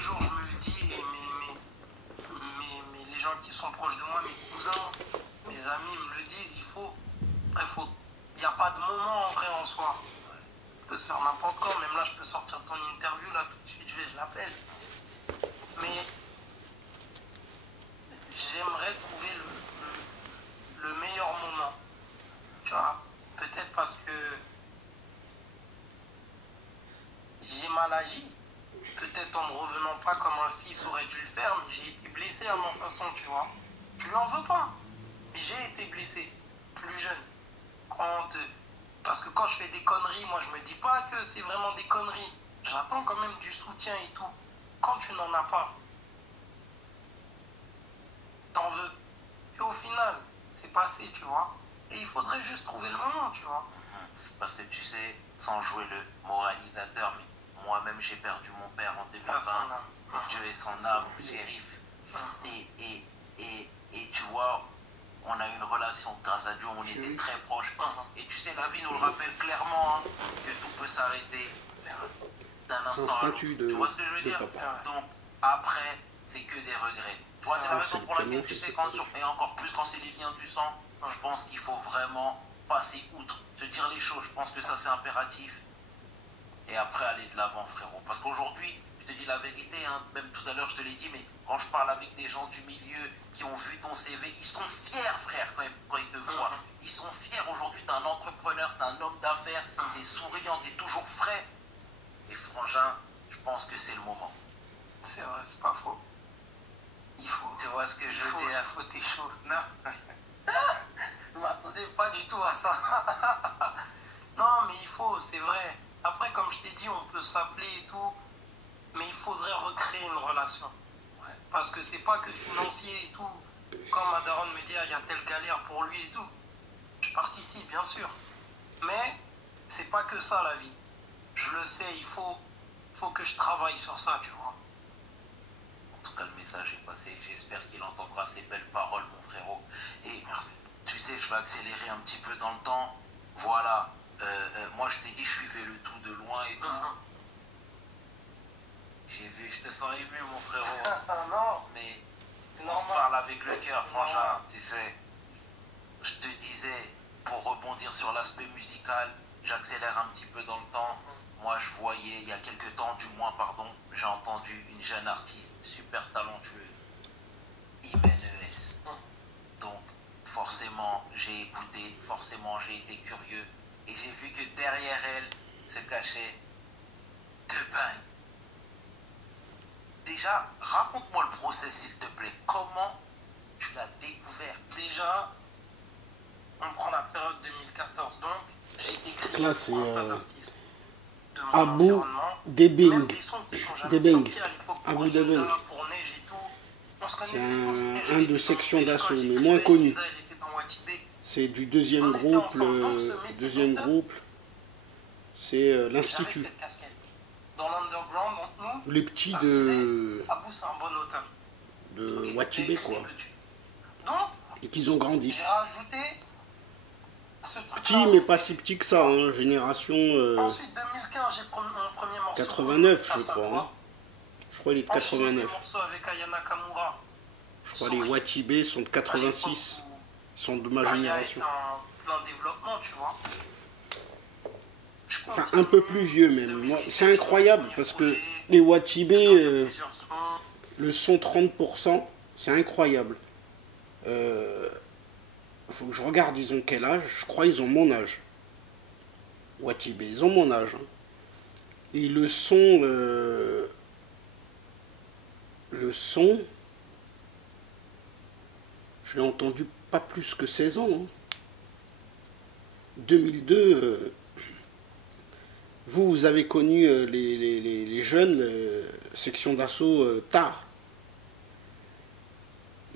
les jours, je me le dis, et les gens qui sont proches de moi, mes cousins, mes amis me le disent, il n'y a pas de moment en vrai en soi. On peut se faire n'importe quand, même là je peux sortir de ton interview, là tout de suite je l'appelle. Mais j'aimerais trouver le meilleur moment. Tu vois, peut-être parce que j'ai mal agi. Peut-être en ne revenant pas comme un fils aurait dû le faire, mais j'ai été blessé à ma façon, tu vois. Je lui en veux pas, mais j'ai été blessé, plus jeune. Parce que quand je fais des conneries, moi je me dis pas que c'est vraiment des conneries. J'attends quand même du soutien et tout. Quand tu n'en as pas, t'en veux. Et au final, c'est passé, tu vois. Et il faudrait juste trouver le moment, tu vois. Parce que tu sais, sans jouer le moralisateur, mais moi-même j'ai perdu mon père en 2020. Dieu et son âme, shérif. Et tu vois, on a eu une relation, grâce à Dieu, on était très proches. Et tu sais, la vie nous le rappelle clairement, hein, que tout peut s'arrêter d'un instant à l'autre. Tu vois ce que je veux dire? Donc, après, c'est que des regrets. Tu vois, c'est la raison pour laquelle, tu sais, et encore plus quand c'est les liens du sang, je pense qu'il faut vraiment passer outre, se dire les choses. Je pense que ça, c'est impératif. Et après, aller de l'avant, frérot. Parce qu'aujourd'hui, je te dis la vérité, hein, même tout à l'heure, je te l'ai dit, mais quand je parle avec des gens du milieu qui ont vu ton CV, ils sont fiers, frère, quand ils te voient. Ils sont fiers aujourd'hui. T'es un entrepreneur, t'es un homme d'affaires, t'es souriant, t'es toujours frais. Et frangin, je pense que c'est le moment. C'est vrai, c'est pas faux. Il faut. Tu vois ce que je veux dire? Il faut, t'es chaud. Non. Je m'attendais pas du tout à ça. Non, mais il faut, c'est vrai. Après, comme je t'ai dit, on peut s'appeler et tout, mais il faudrait recréer une relation. Ouais. Parce que c'est pas que financier et tout. Quand ma daronne me dit, ah, il y a telle galère pour lui et tout, je participe, bien sûr. Mais c'est pas que ça, la vie. Je le sais, il faut que je travaille sur ça, tu vois. En tout cas, le message est passé. J'espère qu'il entendra ces belles paroles, mon frérot. Et tu sais, je vais accélérer un petit peu dans le temps. Voilà. Moi, je t'ai dit, je suivais le tout de loin et tout. J'ai vu, je te sens ému, mon frérot. Non, mais on se parle avec le cœur, frangin, tu sais. Je te disais, pour rebondir sur l'aspect musical, j'accélère un petit peu dans le temps. Moi, je voyais, il y a quelques temps, du moins, pardon, j'ai entendu une jeune artiste super talentueuse, Imen ES. Donc, forcément, j'ai écouté, forcément, j'ai été curieux. Et j'ai vu que derrière elle se cachait deux bagnes. Déjà, raconte-moi le process, s'il te plaît. Comment tu l'as découvert? Déjà, on prend la période 2014. Donc, j'ai écrit là, c'est Abou Debing. Abou Debing. C'est un de section d'assaut, mais moins connu. C'est du deuxième groupe. Le deuxième groupe, c'est l'Institut. Dans l'underground, nous, les petits de Abou, c'est un bon auteur. De Wachibé, quoi. Donc, et qu'ils ont grandi. J'ai rajouté ce truc. Petit, mais pas si petit que ça, hein. Génération. Ensuite, 2015, j'ai pris mon premier morceau. 89, je crois. Hein. Je crois les 89. Morceau avec Aya Nakamura. Je crois les Wachibé sont de 86. Ils sont de ma génération. Plein développement, tu vois. Enfin, un peu plus vieux même. C'est incroyable parce que les Wachibé, le son 30%, c'est incroyable. Faut que je regarde, ils ont quel âge? Je crois ils ont mon âge. Wachibé, ils ont mon âge. Hein. Et le son, je l'ai entendu pas plus que 16 ans. Hein. 2002, vous avez connu les jeunes, section d'assaut tard.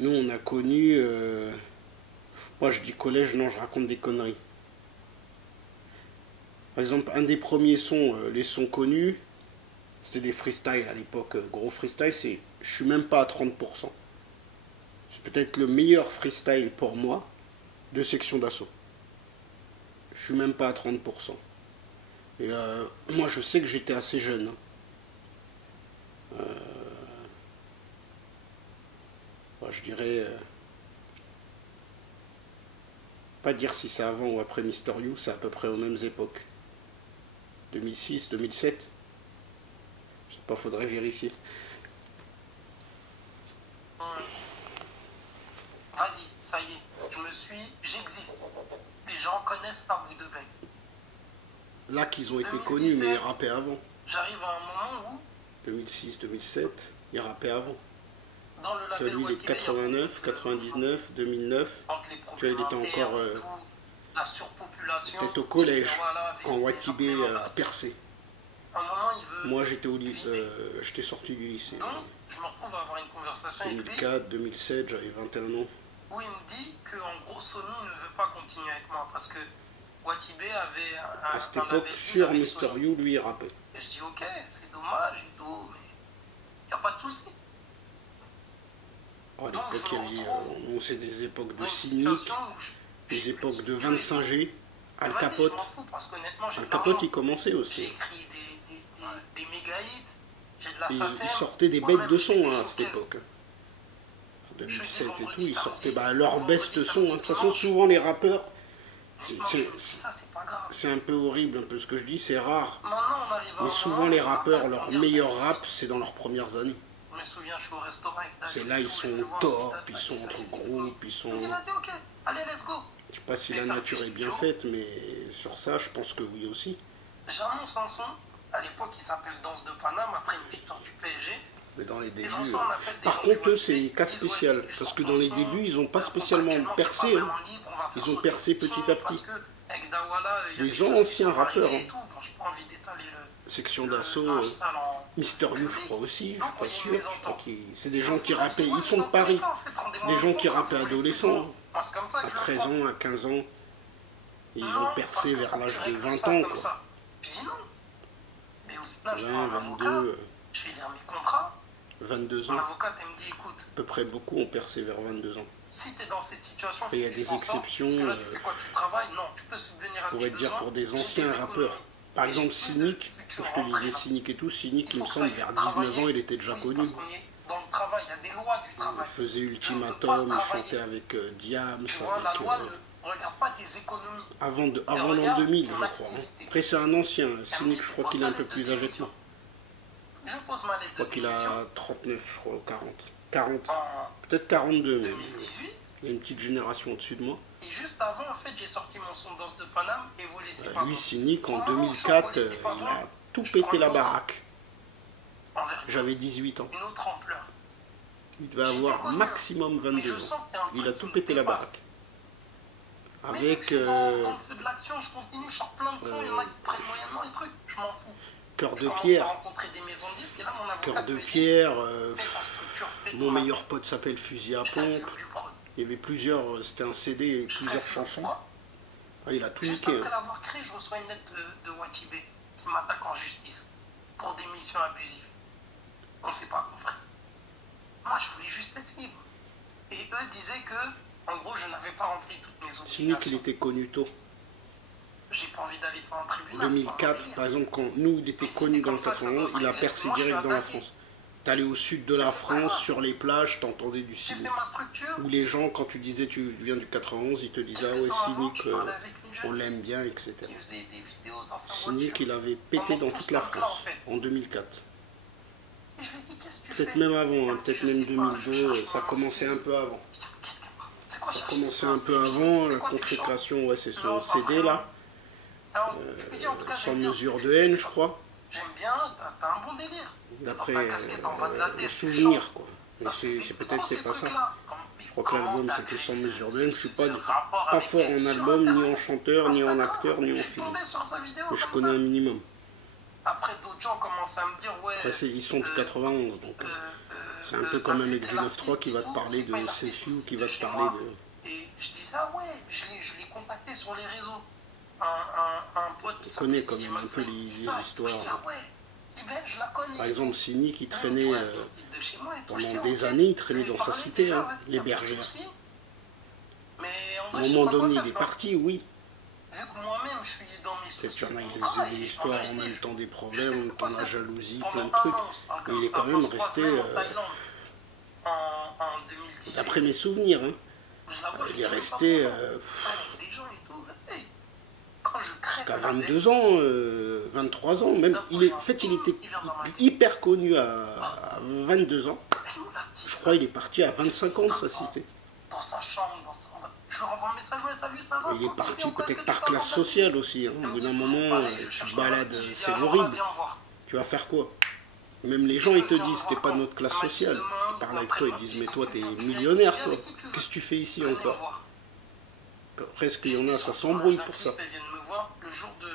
Nous, on a connu... moi, je dis collège, non, je raconte des conneries. Par exemple, un des premiers sons, les sons connus, c'était des freestyles à l'époque. Gros freestyle, c'est... Je suis même pas à 30%. C'est peut-être le meilleur freestyle pour moi de section d'assaut. Je suis même pas à 30%. Et moi, je sais que j'étais assez jeune. je dirais... pas dire si c'est avant ou après Mister You, c'est à peu près aux mêmes époques. 2006, 2007. Je sais pas, faudrait vérifier. Vas-y, ça y est, j'existe. Les gens connaissent Abou Debeil. Là qu'ils ont été connus, mais ils rappaient avant. J'arrive à un moment où... 2006, 2007, ils rappaient avant. Dans le label lui, il est de 89, 99, 2009. Tu vois, il était encore la surpopulation, peut-être au collège quand Watibé a percé. Moi, j'étais au lycée, j'étais sorti du lycée. Donc, je me retrouve à avoir une conversation 2004, avec lui. 2007, j'avais 21 ans. Où il me dit qu'en gros, Sony ne veut pas continuer avec moi parce que Watibé avait à cette époque, sur Mister You, lui, il rappait. Et je dis, ok, c'est dommage et tout, mais il n'y a pas de souci. À l'époque, c'est des époques de cynique, des époques de 25G. Al Capote. Al Capote, il commençait aussi. J'ai écrit des méga hits. Ils sortaient des bêtes de son à cette époque. En 2007 et tout, ils sortaient leur best son. De toute façon, souvent les rappeurs, c'est un peu horrible, un peu ce que je dis, c'est rare. Mais souvent les rappeurs, leur meilleur rap, c'est dans leurs premières années. Je me souviens, je suis au restaurant avec David. C'est là, ils sont au top, ils sont entre groupes, ils sont... Il dit, vas-y, ok, allez, let's go. Je sais pas si la nature est bien faite, mais sur ça, je pense que oui aussi. J'annonce un son, à l'époque, il s'appelle Danse de Paname, après une victoire du PSG. Mais dans les débuts... Par contre, eux, c'est cas spécial, parce que dans les débuts, ils n'ont pas spécialement percé. Hein. Ils ont percé petit à petit. Les anciens rappeurs, hein. Section d'assaut, Mister You, je crois aussi, je suis pas sûr. Je crois c'est des gens qui rappaient, ils sont de Paris. C'est des gens qui rappaient adolescents. À 13 ans, à 15 ans. Ils ont percé vers l'âge de 20 ans, quoi. 20, 22, 22 ans. À peu près beaucoup ont percé vers 22 ans. Si tu es dans cette situation, il y a des exceptions. Je pourrais te dire pour des anciens rappeurs. Par exemple, Cynic, je te disais Cynic et tout, Cynic, il me semble, vers 19 ans, il était déjà connu. Il faisait Ultimatum, il chantait avec Diams, avant l'an 2000, je crois. Hein. Après, c'est un ancien, Cynic, je crois qu'il est un peu plus âgé que moi. Je crois qu'il a 39, je crois, ou 40. 40, peut-être 42 même. Il y a une petite génération au-dessus de moi. Et juste avant, en fait, j'ai sorti mon son Danse de Paname et vous laissez pas. Lui, Cynic, en 2004, il a tout pété la baraque. J'avais 18 ans. Une autre ampleur. Il devait avoir maximum 22 ans. Il a tout pété la baraque. Avec... dans le feu de l'action, je continue, je sors plein de sons, il y en a qui prennent moyennement les trucs, je m'en fous. Cœur de pierre. Disques, là, Cœur de pierre. Mon meilleur pote s'appelle Fusil à pompe. Il y avait plusieurs, c'était un CD et plusieurs chansons. Ah, il a tout niqué. Après l'avoir créé, je reçois une lettre de Watibé qui m'attaque en justice pour des missions abusives. On ne s'est pas compris. Moi, je voulais juste être libre. Et eux disaient que, en gros, je n'avais pas rempli toutes mes obligations. Cynic, il était connu tôt. J'ai pas envie d'aller devant un tribunal. 2004, par exemple, quand nous, il était connu dans le 91, il a percé direct dans la France. T'allais au sud de la France, sur les plages, t'entendais du Cynic. Où les gens, quand tu disais tu viens du 91, ils te disaient ah ouais, Cynic, on l'aime bien, etc. Cynic, il avait pété dans toute la France en 2004. Peut-être même avant, hein, peut-être même 2002, ça commençait un peu avant. Ça commençait un peu avant, la consécration, ouais, c'est ce CD là. Sans mesure de haine, je crois. J'aime bien, t'as un bon délire. D'après les souvenirs, quoi. Mais c'est peut-être c'est pas ça. Je crois que l'album c'était Sans mesure de haine. Je suis pas fort en album, ni en chanteur, ni en acteur, ni en film. Mais je connais un minimum. Après d'autres gens commencent à me dire ouais. Après, ils sont de 91, donc c'est un peu comme un mec du 9-3 qui va te parler de Céciu, qui va te parler de... Et je dis ça, ouais, je l'ai contacté sur les réseaux. Un pote qui connaît quand même un peu les histoires. Par exemple, Cynic, il traînait pendant des années, il traînait dans sa cité, hein, les bergères. À un moment donné, il est parti, oui. Peut-être qu'il y en a, il faisait des histoires en même temps des problèmes, en même temps la jalousie, plein de trucs. Mais il est quand même resté... En 2010, D'après mes souvenirs, hein. Il est resté jusqu'à 22 ans, 23 ans. Même, en fait, il était hyper connu à 22 ans. Je crois qu'il est parti à 25 ans de sa cité. Dans sa chambre, je lui renvoie un message, ouais, salut, ça va. Il est parti peut-être par classe sociale aussi. Hein. Au bout d'un moment, tu te balades, c'est horrible. Tu vas faire quoi? Même les gens, ils te disent, t'es pas de notre classe sociale. Ils parlent avec toi, ils disent, mais toi, t'es millionnaire, toi. Qu'est-ce que tu fais ici encore? Presque, il y en a, ça s'embrouille pour ça. Elle vient de me voir le jour de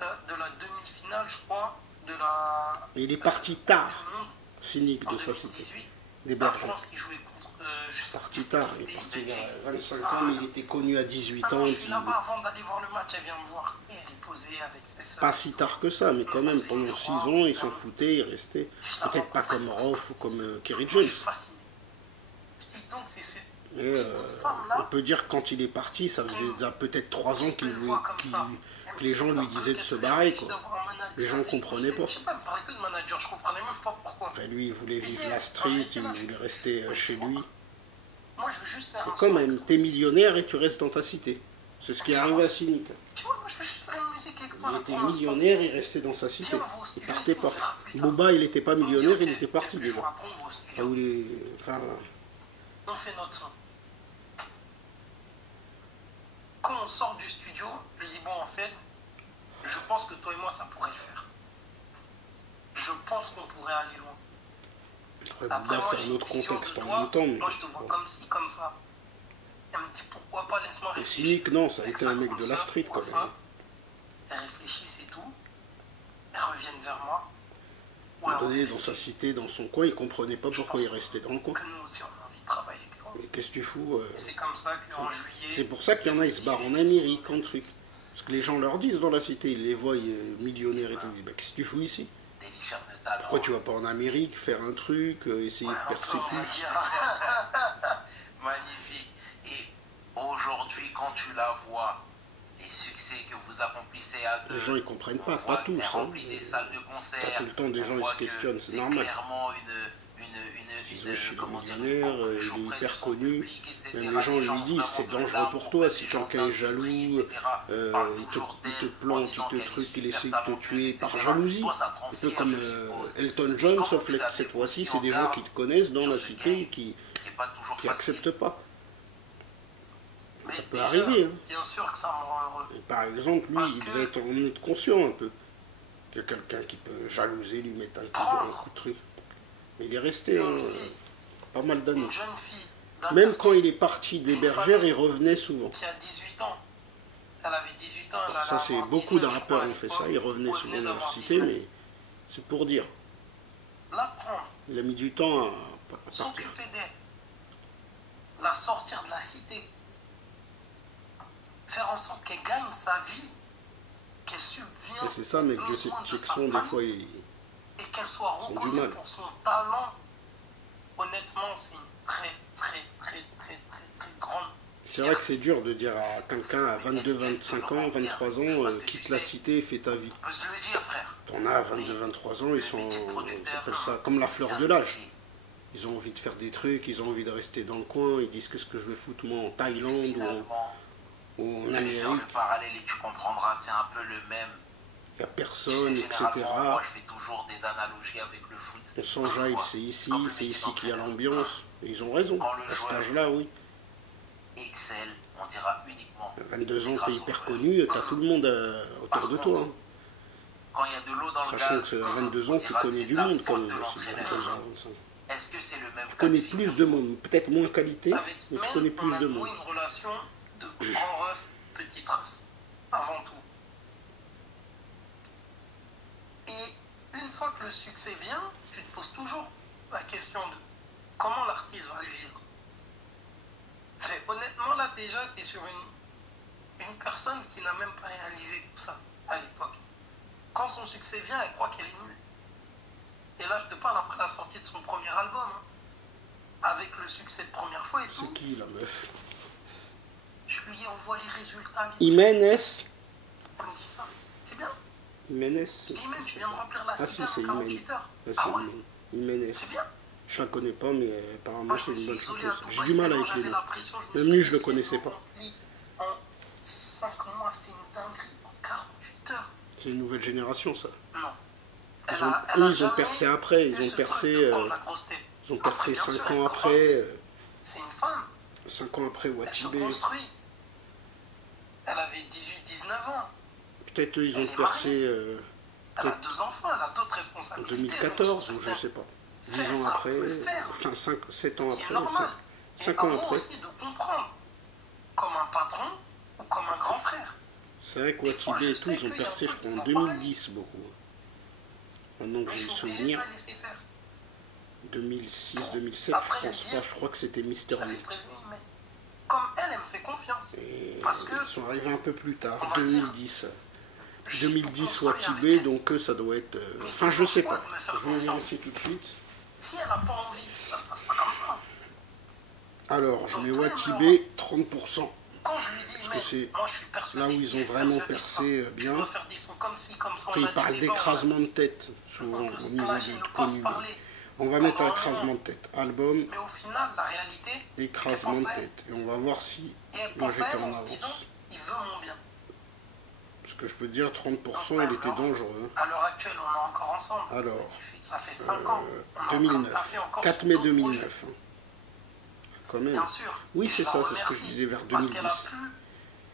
la demi-finale, je crois, de la... Il est parti tard, cynique de sa cité. Des Bergers. Parti tard, il est parti vers 25 ans, mais il était connu à 18 ans. Je suis là-bas avant d'aller voir le match, elle vient me voir. Et elle est posée avec ses soeurs. Pas si tard que ça, mais quand même, pendant 6 ans, ils s'en foutaient, ils restaient. Peut-être pas comme Roth ou comme Kerry James. Mais on peut dire que quand il est parti, ça faisait peut-être 3 ans que les gens lui disaient de se barrer, quoi. Les gens ne comprenaient pas. Je sais pas, me parlait que de manager, je comprenais même pas pourquoi. Après, lui, il voulait vivre la street, il voulait rester chez lui. Moi, je veux juste faire un quand même, t'es millionnaire et tu restes dans ta cité. C'est ce qui est arrivé à Cynic. Tu vois, moi, je veux juste faire une musique avec toi. Il était millionnaire, il restait dans sa cité. Il partait pas. Boba, il n'était pas millionnaire, il était parti déjà. Enfin, on fait notre son. Quand on sort du studio, je dis bon, en fait, je pense que toi et moi, ça pourrait le faire. Je pense qu'on pourrait aller loin. Après, Bouddha, c'est un autre contexte en même temps. Mais... Moi, je te vois comme ci, comme ça. Elle me dit pourquoi pas, laisse-moi réfléchir. Cynic, non, ça a été un mec de la street quand même. Elle réfléchit, c'est tout. Elle revient vers moi. À un moment donné, dans sa cité, dans son coin, il comprenait pas pourquoi il restait dans le coin. Que nous aussi, on a envie de travailler avec toi. Mais qu'est-ce que tu fous C'est comme ça qu'en juillet. C'est pour ça qu'il y en a, ils se barrent en Amérique, en truc. Parce que les gens leur disent dans la cité, ils les voient millionnaires et tout. Ils disent, bah, qu'est-ce que tu fous ici? Pourquoi tu vas pas en Amérique faire un truc, essayer de percer plus? Magnifique. Et aujourd'hui, quand tu la vois, les succès que vous accomplissez à deux, les gens ils comprennent pas tous. Hein. Des salles de concert, tout le temps des gens ils se questionnent, c'est normal. Clairement ils ont chez les millionnaires, il est hyper connu. Même les gens lui disent c'est dangereux pour toi si quelqu'un est jaloux, il te plante, il te truc, il essaie de te tuer par jalousie. Un peu comme Elton John, sauf cette fois-ci, c'est des gens qui te connaissent dans la cité et qui acceptent pas. Ça peut arriver. Hein. Bien sûr que ça me rend heureux. Et par exemple, lui, il devait être conscient un peu. Qu'il y a quelqu'un qui peut jalouser, lui mettre un coup de truc. Mais il est resté pas mal d'années. Même quand il est parti des Bergères, il revenait souvent. Qui a 18 ans. Elle avait 18 ans. Alors ça, c'est beaucoup de rappeurs ont fait ça. Ils revenaient souvent dans leur cité, mais c'est pour dire. Il a mis du temps à partir. S'occuper d'elle. La sortir de la cité. Faire en sorte qu'elle gagne sa vie. Qu'elle subvienne. C'est ça, mec. Jackson, des fois, il... Et qu'elle soit reconnue pour son talent, honnêtement, c'est une très grande. C'est vrai que c'est dur de dire à quelqu'un à 22, 25 ans, 23 ans, quitte la cité et fais ta vie. On peut se le dire, frère. T'en as à 22, 23 ans, ils sont, on appelle ça, comme la fleur de l'âge. Ils ont envie de faire des trucs, ils ont envie de rester dans le coin, ils disent qu'est-ce que je vais foutre moi en Thaïlande ou en Amérique. Le parallèle et tu comprendras, c'est un peu le même. Il n'y a personne, etc. Moi, je fais toujours des analogies avec le foot. On s'enjaille, c'est ici qu'il y a l'ambiance. Et ils ont raison, à cet âge-là, oui. Excel, on dira uniquement. 22 ans, t'es hyper connu, t'as tout le monde autour de toi. Hein. Quand il y a de l'eau dans le sachant que à 22 ans, tu connais du monde quand même. Est-ce que c'est le même? Tu connais plus de monde, peut-être moins qualité, mais tu connais plus de monde. Une relation de grand ref, petit ref, avant tout. Et une fois que le succès vient, tu te poses toujours la question de comment l'artiste va le vivre. Mais honnêtement, là déjà, tu es sur une personne qui n'a même pas réalisé tout ça à l'époque. Quand son succès vient, elle croit qu'elle est nulle. Et là, je te parle après la sortie de son premier album. Hein, avec le succès de première fois et tout. C'est qui la meuf? Je lui envoie les résultats. Jiménez. On me dit ça. C'est bien. Jiménez. Jiménez, tu viens de remplir la si, c'est 48 heures. Ah ouais. Jiménez. C'est bien. Je la connais pas, mais apparemment c'est une bonne chanteuse. J'ai du mal avec les noms. Même lui, je le connaissais pas. En 5 mois, c'est une dinguerie. En 48 heures. C'est une nouvelle génération, ça. Non. Ils ont percé après. Ils ont percé 5 ans après. C'est une femme. 5 ans après Watibé. Elle se construit. Elle avait 18-19 ans. Peut-être ils ont percé. Elle a 2 enfants, elle a d'autres En responsabilités. 2014 ou je sais pas. 10 ans après. Enfin 7 ans après. 5 ans après. Aussi de comprendre. Comme un patron ou comme un grand frère. C'est vrai que Watibé et tout, ils ont percé, je crois, en 2010 beaucoup. Maintenant que j'ai le souvenir. 2006, 2007, je pense pas. Je crois que c'était Mister Lee. Comme elle me fait confiance. Parce que ils sont arrivés un peu plus tard, 2010. 2010 Watibé, donc ça doit être... Enfin, je sais pas. Je vais vérifier tout de suite. Si elle n'a pas envie, ça se passe pas comme ça. Alors, je mets Watibé 30%. Quand je lui dis, parce que c'est moi, je suis persuadé, là où ils ont vraiment percé bien. Après, ils parlent d'écrasement de tête, souvent, au niveau de connu. On va mettre un écrasement de tête. Album, mais au final, la réalité, écrasement de tête. Et on va voir si moi j'étais en avance. Il veut mon bien. Parce que je peux te dire, 30%, il était dangereux. À l'heure actuelle, on est encore ensemble. Alors, ça fait 5 ans. 2009. 4 mai 2009. Quand même. Bien sûr. Oui, c'est ça, c'est ce que je disais vers 2010.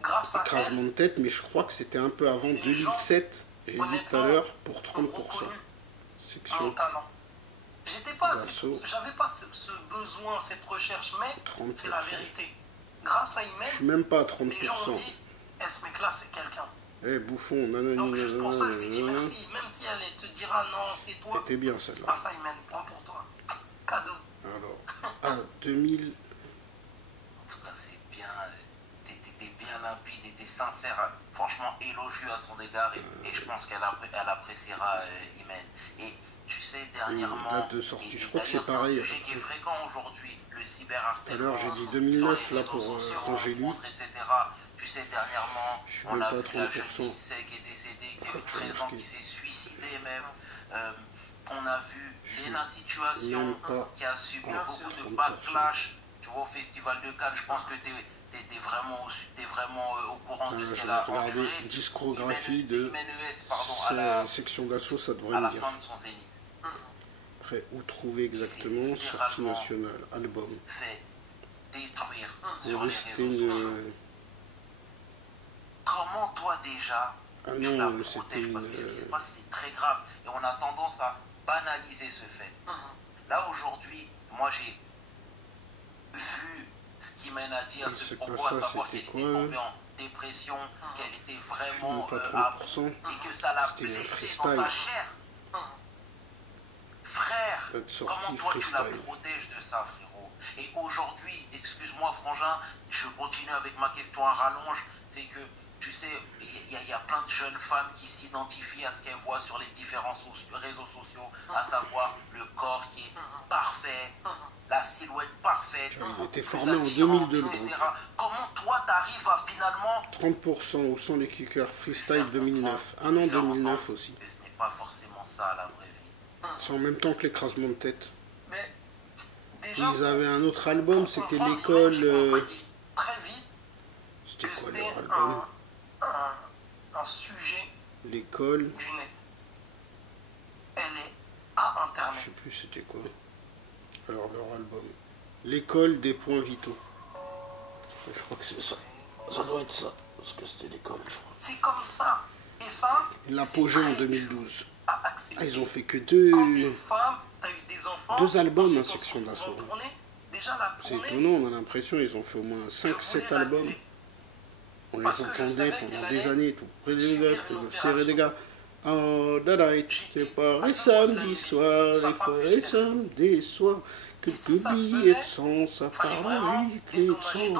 Écrasement de tête, mais je crois que c'était un peu avant 2007. J'ai dit tout à l'heure, pour 30%. Section. J'avais pas ce besoin, cette recherche, mais c'est la vérité. Grâce à Imen, je suis même pas à 30%. Les gens ont dit, ce mec-là, c'est quelqu'un. Eh, bouffon, nanani, donc juste pour ça, je lui dis merci. Même si elle te dira non, c'est toi. C'était bien celle-là. Pas ça, Imen, prends pour toi. Cadeau. Alors, 2000. En tout cas, c'est bien. T'étais bien limpide, t'étais sincère, franchement élogieux à son égard. Et je pense qu'elle appréciera Imen. Et tu sais, dernièrement, date de sortie, je crois que c'est pareil. C'est un sujet qui est fréquent aujourd'hui, le cyberharcèlement. Alors j'ai dit 2009 là pour quand j'ai lu. Etc. Tu sais, dernièrement, on a vu la jeune qui est décédée, qui avait 13 ans, qui s'est suicidée même. On a vu Léna Situation qui a subi beaucoup de backlash. Tu vois, au Festival de Cannes, je pense que t'es vraiment au courant de ce qu'elle a enduré. Discographie de section d'assaut, ça devrait me dire. À la fin de son zénith. Après, où trouver exactement sortie nationale, album. Fait détruire sur les réseaux. Comment toi déjà tu la protèges, parce que ce qui se passe c'est très grave et on a tendance à banaliser ce fait. Là aujourd'hui, moi j'ai vu ce qui mène à dire ce propos, à savoir qu'elle était tombée en dépression, qu'elle était vraiment à bout et que ça l'a blessée dans sa chair. Frère, comment toi tu la protèges de ça, frérot? Et aujourd'hui, excuse-moi frangin, je continue avec ma question à rallonge, c'est que tu sais, il y a plein de jeunes femmes qui s'identifient à ce qu'elles voient sur les différents réseaux sociaux, à savoir le corps qui est parfait, la silhouette parfaite. Il était formé en 2002. Comment toi t'arrives à finalement... 30% où sont les kickers freestyle 2009. Un an 2009 aussi. Ce n'est pas forcément ça la vraie vie. C'est en même temps que l'écrasement de tête. Mais déjà, ils avaient un autre album, c'était l'école... Très vite. C'était quoi leur album? Un sujet l'école du net. Elle est à Internet. Je sais plus c'était quoi. Alors leur album. L'école des points vitaux. Je crois que c'est ça. Ça doit être ça. Parce que c'était l'école, je crois. C'est comme ça. Et ça. L'apogée en 2012. Ils ont fait que deux albums en section d'assaut. C'est étonnant, on a l'impression ils ont fait au moins 5-7 albums. On les entendait pendant des années et tout. Serrer des gars. Oh, c'est pas samedi soir, il faut samedi soir. Quelques billets de sang, ça fera gicler de sang.